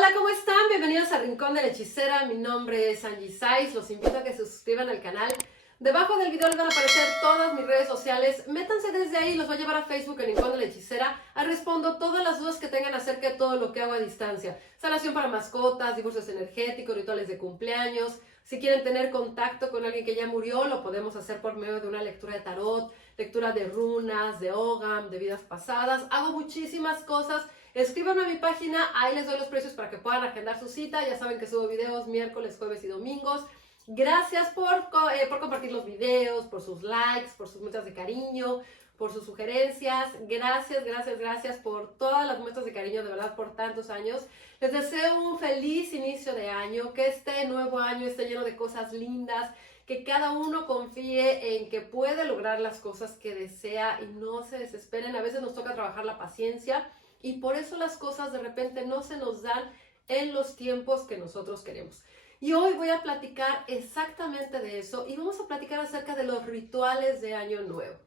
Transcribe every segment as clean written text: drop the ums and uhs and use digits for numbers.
Hola, ¿cómo están? Bienvenidos a Rincón de la Hechicera. Mi nombre es Angie Saiz. Los invito a que se suscriban al canal. Debajo del video les van a aparecer todas mis redes sociales. Métanse desde ahí, los voy a llevar a Facebook, el Rincón de la Hechicera. Respondo todas las dudas que tengan acerca de todo lo que hago a distancia. Sanación para mascotas, divorcios energéticos, rituales de cumpleaños. Si quieren tener contacto con alguien que ya murió, lo podemos hacer por medio de una lectura de tarot, lectura de runas, de Ogam, de vidas pasadas. Hago muchísimas cosas. Escríbanme a mi página, ahí les doy los precios para que puedan agendar su cita. Ya saben que subo videos miércoles, jueves y domingos. Gracias por compartir los videos, por sus likes, por sus muestras de cariño, por sus sugerencias. Gracias por todas las muestras de cariño, de verdad, por tantos años. Les deseo un feliz inicio de año, que este nuevo año esté lleno de cosas lindas, que cada uno confíe en que puede lograr las cosas que desea y no se desesperen. A veces nos toca trabajar la paciencia y por eso las cosas de repente no se nos dan en los tiempos que nosotros queremos. Y hoy voy a platicar exactamente de eso y vamos a platicar acerca de los rituales de Año Nuevo.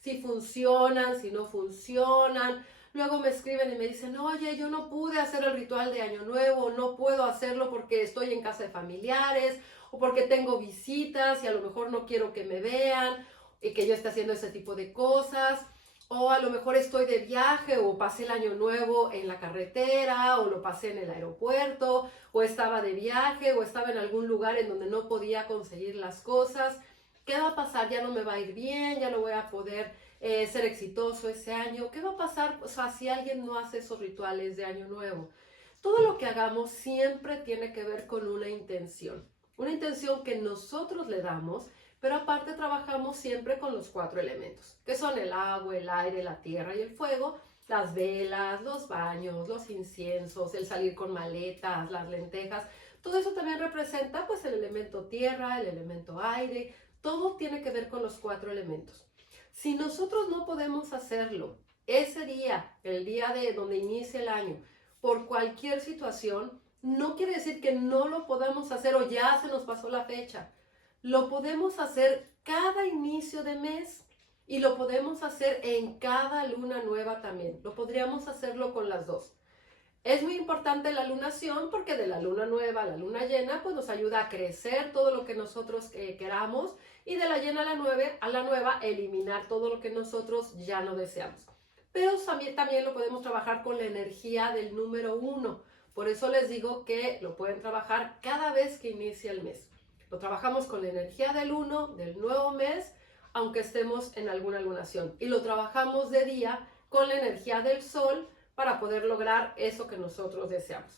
Si funcionan, si no funcionan. Luego me escriben y me dicen, oye, yo no pude hacer el ritual de Año Nuevo, no puedo hacerlo porque estoy en casa de familiares o porque tengo visitas y a lo mejor no quiero que me vean y que yo esté haciendo ese tipo de cosas. O a lo mejor estoy de viaje o pasé el año nuevo en la carretera o lo pasé en el aeropuerto o estaba de viaje o estaba en algún lugar en donde no podía conseguir las cosas. ¿Qué va a pasar? Ya no me va a ir bien, ya no voy a poder ser exitoso ese año. ¿Qué va a pasar si alguien no hace esos rituales de año nuevo? Todo lo que hagamos siempre tiene que ver con una intención que nosotros le damos. Pero aparte trabajamos siempre con los 4 elementos, que son el agua, el aire, la tierra y el fuego, las velas, los baños, los inciensos, el salir con maletas, las lentejas. Todo eso también representa pues el elemento tierra, el elemento aire. Todo tiene que ver con los 4 elementos. Si nosotros no podemos hacerlo ese día, el día de donde inicia el año, por cualquier situación, no quiere decir que no lo podamos hacer o ya se nos pasó la fecha. Lo podemos hacer cada inicio de mes y lo podemos hacer en cada luna nueva también. Lo podríamos hacerlo con las dos. Es muy importante la lunación porque de la luna nueva a la luna llena pues nos ayuda a crecer todo lo que nosotros queramos y de la llena a la nueva eliminar todo lo que nosotros ya no deseamos. Pero también lo podemos trabajar con la energía del número 1. Por eso les digo que lo pueden trabajar cada vez que inicia el mes. Lo trabajamos con la energía del 1, del nuevo mes, aunque estemos en alguna lunación. Y lo trabajamos de día con la energía del sol para poder lograr eso que nosotros deseamos.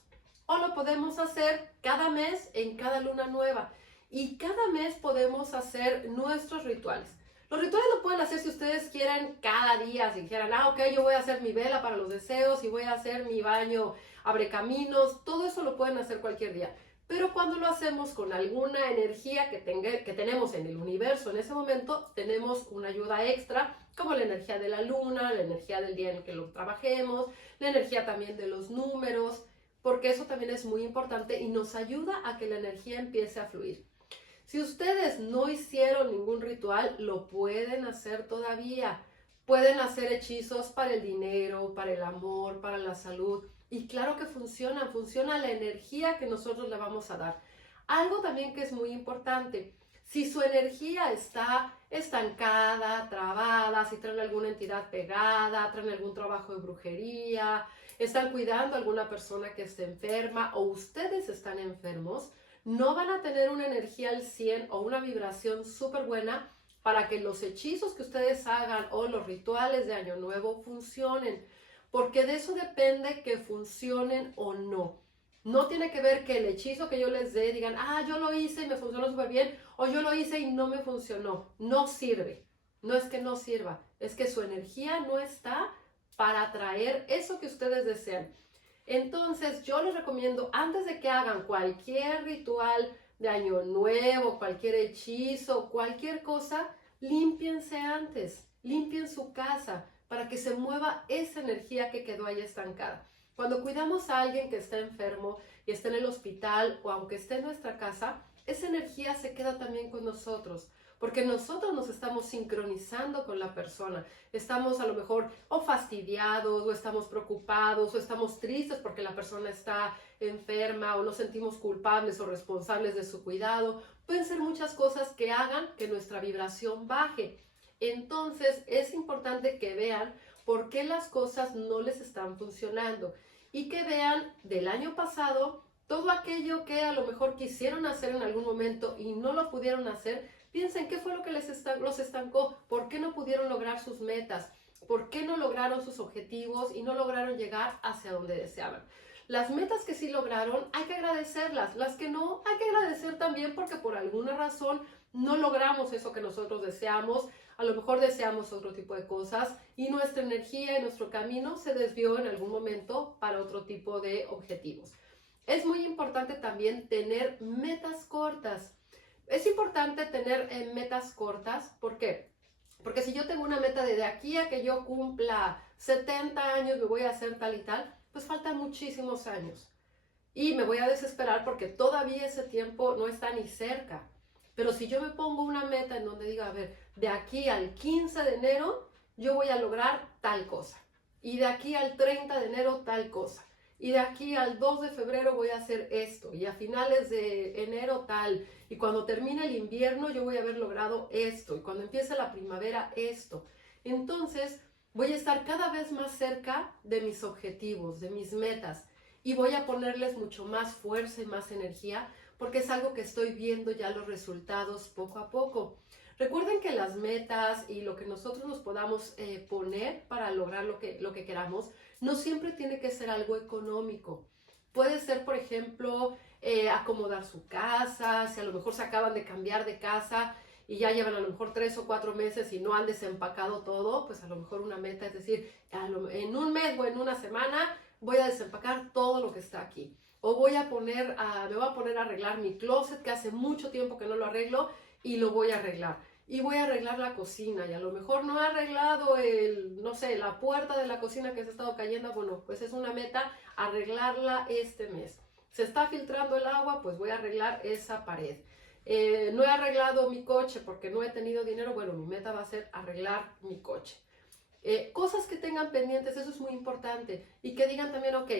O lo podemos hacer cada mes en cada luna nueva. Y cada mes podemos hacer nuestros rituales. Los rituales lo pueden hacer si ustedes quieren cada día. Si quieran, ok, yo voy a hacer mi vela para los deseos y voy a hacer mi baño abre caminos. Todo eso lo pueden hacer cualquier día. Pero cuando lo hacemos con alguna energía que tenemos en el universo en ese momento, tenemos una ayuda extra, como la energía de la luna, la energía del día en el que lo trabajemos, la energía también de los números, porque eso también es muy importante y nos ayuda a que la energía empiece a fluir. Si ustedes no hicieron ningún ritual, lo pueden hacer todavía. Pueden hacer hechizos para el dinero, para el amor, para la salud. Y claro que funciona la energía que nosotros le vamos a dar. Algo también que es muy importante, si su energía está estancada, trabada, si traen alguna entidad pegada, traen algún trabajo de brujería, están cuidando a alguna persona que esté enferma o ustedes están enfermos, no van a tener una energía al 100 o una vibración súper buena para que los hechizos que ustedes hagan o los rituales de Año Nuevo funcionen. Porque de eso depende que funcionen o no. No tiene que ver que el hechizo que yo les dé digan, yo lo hice y me funcionó súper bien, o yo lo hice y no me funcionó. No sirve. No es que no sirva, es que su energía no está para atraer eso que ustedes desean. Entonces, yo les recomiendo, antes de que hagan cualquier ritual de Año Nuevo, cualquier hechizo, cualquier cosa, límpiense antes, limpien su casa, para que se mueva esa energía que quedó ahí estancada. Cuando cuidamos a alguien que está enfermo y está en el hospital o aunque esté en nuestra casa, esa energía se queda también con nosotros, porque nosotros nos estamos sincronizando con la persona. Estamos a lo mejor o fastidiados, o estamos preocupados, o estamos tristes porque la persona está enferma, o nos sentimos culpables o responsables de su cuidado. Pueden ser muchas cosas que hagan que nuestra vibración baje. Entonces es importante que vean por qué las cosas no les están funcionando y que vean del año pasado todo aquello que a lo mejor quisieron hacer en algún momento y no lo pudieron hacer. Piensen qué fue lo que los estancó, por qué no pudieron lograr sus metas, por qué no lograron sus objetivos y no lograron llegar hacia donde deseaban. Las metas que sí lograron hay que agradecerlas, las que no hay que agradecer también porque por alguna razón no logramos eso que nosotros deseamos. A lo mejor deseamos otro tipo de cosas y nuestra energía y nuestro camino se desvió en algún momento para otro tipo de objetivos. Es muy importante también tener metas cortas. Es importante tener metas cortas, ¿por qué? Porque si yo tengo una meta de aquí a que yo cumpla 70 años, me voy a hacer tal y tal, pues faltan muchísimos años. Y me voy a desesperar porque todavía ese tiempo no está ni cerca. Pero si yo me pongo una meta en donde diga, a ver, de aquí al 15 de enero yo voy a lograr tal cosa. Y de aquí al 30 de enero tal cosa. Y de aquí al 2 de febrero voy a hacer esto. Y a finales de enero tal. Y cuando termine el invierno yo voy a haber logrado esto. Y cuando empiece la primavera esto. Entonces voy a estar cada vez más cerca de mis objetivos, de mis metas. Y voy a ponerles mucho más fuerza y más energía porque es algo que estoy viendo ya los resultados poco a poco. Recuerden que las metas y lo que nosotros nos podamos poner para lograr lo que queramos, no siempre tiene que ser algo económico. Puede ser, por ejemplo, acomodar su casa, si a lo mejor se acaban de cambiar de casa y ya llevan a lo mejor 3 o 4 meses y no han desempacado todo, pues a lo mejor una meta es decir, en un mes o en una semana voy a desempacar todo lo que está aquí. O me voy a poner a arreglar mi closet, que hace mucho tiempo que no lo arreglo, y lo voy a arreglar. Y voy a arreglar la cocina, y a lo mejor no he arreglado la puerta de la cocina que se ha estado cayendo. Bueno, pues es una meta arreglarla este mes. Se está filtrando el agua, pues voy a arreglar esa pared. No he arreglado mi coche porque no he tenido dinero. Bueno, mi meta va a ser arreglar mi coche. Cosas que tengan pendientes, eso es muy importante. Y que digan también, ok,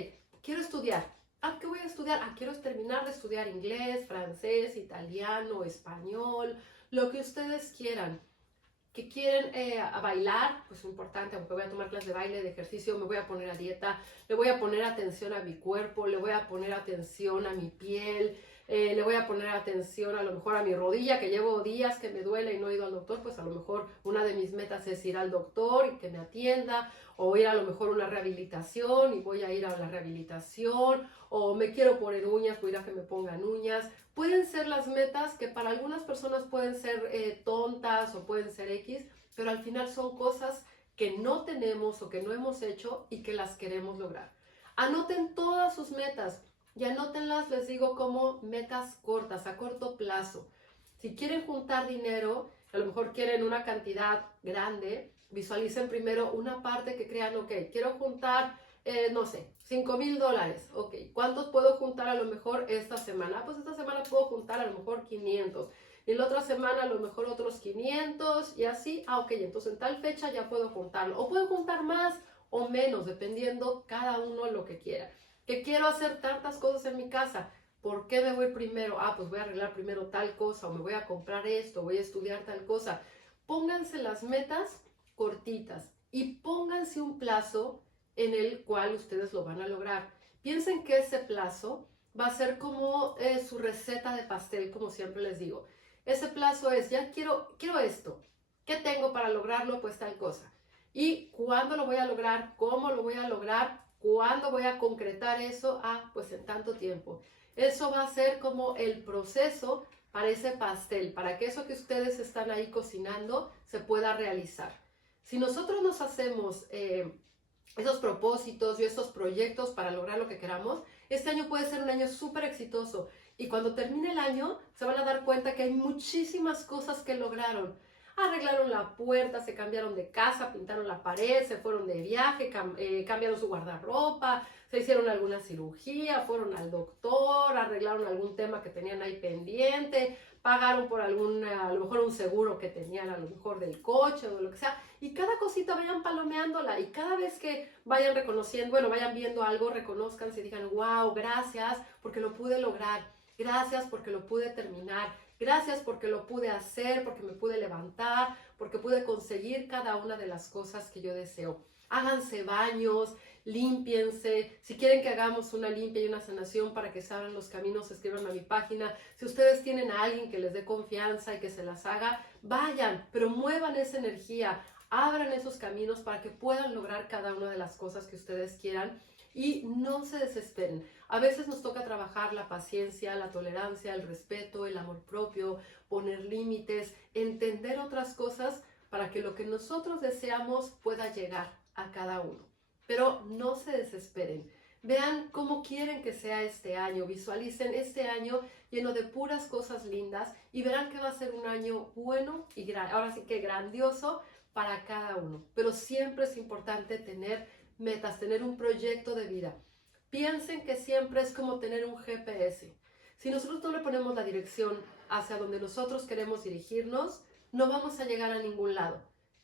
quiero estudiar. ¿Qué voy a estudiar? Quiero terminar de estudiar inglés, francés, italiano, español, lo que ustedes quieran. Que quieren a bailar, pues es importante, aunque voy a tomar clases de baile, de ejercicio, me voy a poner a dieta, le voy a poner atención a mi cuerpo, le voy a poner atención a mi piel, le voy a poner atención a lo mejor a mi rodilla, que llevo días que me duele y no he ido al doctor, pues a lo mejor una de mis metas es ir al doctor y que me atienda, o ir a lo mejor a una rehabilitación y voy a ir a la rehabilitación, o me quiero poner uñas, voy a ir a que me pongan uñas. Pueden ser las metas que para algunas personas pueden ser tontas o pueden ser X, pero al final son cosas que no tenemos o que no hemos hecho y que las queremos lograr. Anoten todas sus metas y anótenlas, les digo, como metas cortas, a corto plazo. Si quieren juntar dinero, a lo mejor quieren una cantidad grande, visualicen primero una parte que crean, ok, quiero juntar, no sé, $5,000, ok, ¿cuántos puedo juntar a lo mejor esta semana? Pues esta semana puedo juntar a lo mejor 500, y la otra semana a lo mejor otros 500, y así, ok, entonces en tal fecha ya puedo juntarlo, o puedo juntar más o menos, dependiendo cada uno lo que quiera. Que quiero hacer tantas cosas en mi casa, ¿por qué me voy primero? Pues voy a arreglar primero tal cosa, o me voy a comprar esto, voy a estudiar tal cosa. Pónganse las metas cortitas y pónganse un plazo en el cual ustedes lo van a lograr. Piensen que ese plazo va a ser como su receta de pastel, como siempre les digo. Ese plazo es, ya quiero esto. ¿Qué tengo para lograrlo? Pues tal cosa. ¿Y cuándo lo voy a lograr? ¿Cómo lo voy a lograr? ¿Cuándo voy a concretar eso? Pues en tanto tiempo. Eso va a ser como el proceso para ese pastel, para que eso que ustedes están ahí cocinando se pueda realizar. Si nosotros nos hacemos esos propósitos y esos proyectos para lograr lo que queramos, este año puede ser un año súper exitoso. Y cuando termine el año, se van a dar cuenta que hay muchísimas cosas que lograron. Arreglaron la puerta, se cambiaron de casa, pintaron la pared, se fueron de viaje, cambiaron su guardarropa, se hicieron alguna cirugía, fueron al doctor, arreglaron algún tema que tenían ahí pendiente, pagaron por a lo mejor un seguro que tenían, a lo mejor del coche o de lo que sea, y cada cosita vayan palomeándola, y cada vez que vayan reconociendo, bueno, vayan viendo algo, reconozcanse y digan, wow, gracias porque lo pude lograr, gracias porque lo pude terminar, gracias porque lo pude hacer, porque me pude levantar, porque pude conseguir cada una de las cosas que yo deseo. Háganse baños, límpiense. Si quieren que hagamos una limpia y una sanación para que se abran los caminos, escriban a mi página. Si ustedes tienen a alguien que les dé confianza y que se las haga, vayan, pero muevan esa energía, abran esos caminos para que puedan lograr cada una de las cosas que ustedes quieran. Y no se desesperen. A veces nos toca trabajar la paciencia, la tolerancia, el respeto, el amor propio, poner límites, entender otras cosas para que lo que nosotros deseamos pueda llegar a cada uno. Pero no se desesperen. Vean cómo quieren que sea este año. Visualicen este año lleno de puras cosas lindas y verán que va a ser un año bueno y ahora sí que grandioso para cada uno. Pero siempre es importante tener metas, tener un proyecto de vida. Piensen que siempre es como tener un GPS. Si nosotros no le ponemos la dirección hacia donde nosotros queremos dirigirnos, no vamos a llegar a ningún lado.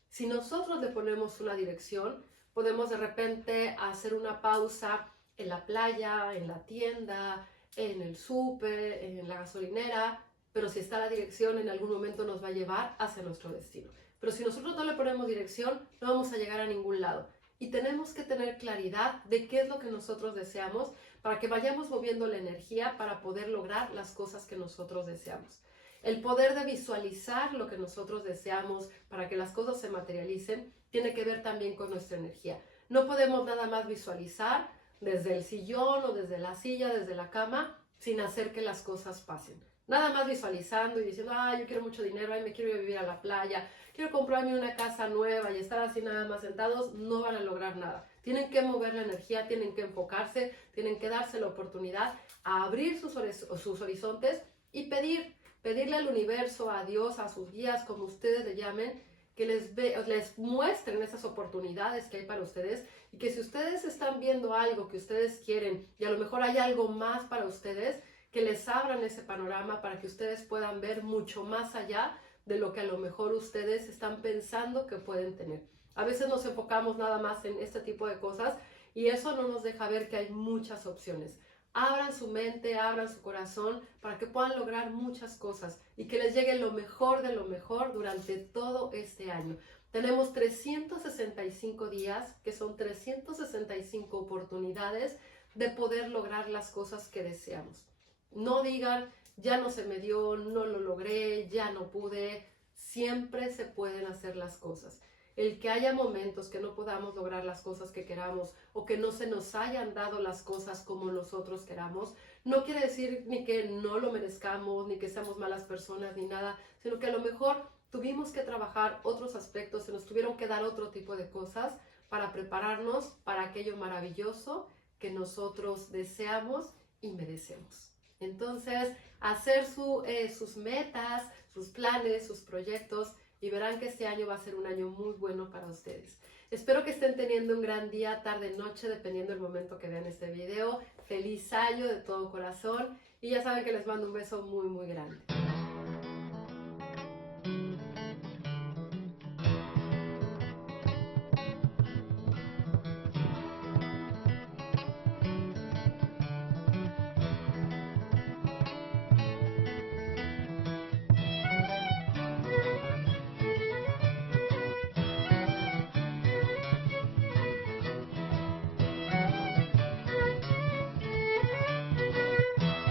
Si nosotros le ponemos una dirección, podemos de repente hacer una pausa en la playa, en la tienda, en el súper, en la gasolinera, pero si está la dirección, en algún momento nos va a llevar hacia nuestro destino. Pero si nosotros no le ponemos dirección, no vamos a llegar a ningún lado. Y tenemos que tener claridad de qué es lo que nosotros deseamos para que vayamos moviendo la energía para poder lograr las cosas que nosotros deseamos. El poder de visualizar lo que nosotros deseamos para que las cosas se materialicen tiene que ver también con nuestra energía. No podemos nada más visualizar desde el sillón o desde la silla, desde la cama, sin hacer que las cosas pasen. Nada más visualizando y diciendo, yo quiero mucho dinero, me quiero ir a vivir a la playa, quiero comprarme una casa nueva y estar así nada más sentados, no van a lograr nada. Tienen que mover la energía, tienen que enfocarse, tienen que darse la oportunidad a abrir sus horizontes y pedirle al universo, a Dios, a sus guías, como ustedes le llamen, que les muestren esas oportunidades que hay para ustedes y que si ustedes están viendo algo que ustedes quieren y a lo mejor hay algo más para ustedes, que les abran ese panorama para que ustedes puedan ver mucho más allá de lo que a lo mejor ustedes están pensando que pueden tener. A veces nos enfocamos nada más en este tipo de cosas y eso no nos deja ver que hay muchas opciones. Abran su mente, abran su corazón para que puedan lograr muchas cosas y que les llegue lo mejor de lo mejor durante todo este año. Tenemos 365 días, que son 365 oportunidades de poder lograr las cosas que deseamos. No digan, ya no se me dio, no lo logré, ya no pude. Siempre se pueden hacer las cosas. El que haya momentos que no podamos lograr las cosas que queramos o que no se nos hayan dado las cosas como nosotros queramos, no quiere decir ni que no lo merezcamos, ni que seamos malas personas, ni nada, sino que a lo mejor tuvimos que trabajar otros aspectos, se nos tuvieron que dar otro tipo de cosas para prepararnos para aquello maravilloso que nosotros deseamos y merecemos. Entonces, hacer sus metas, sus planes, sus proyectos y verán que este año va a ser un año muy bueno para ustedes. Espero que estén teniendo un gran día, tarde, noche, dependiendo del momento que vean este video. Feliz año de todo corazón y ya saben que les mando un beso muy, muy grande.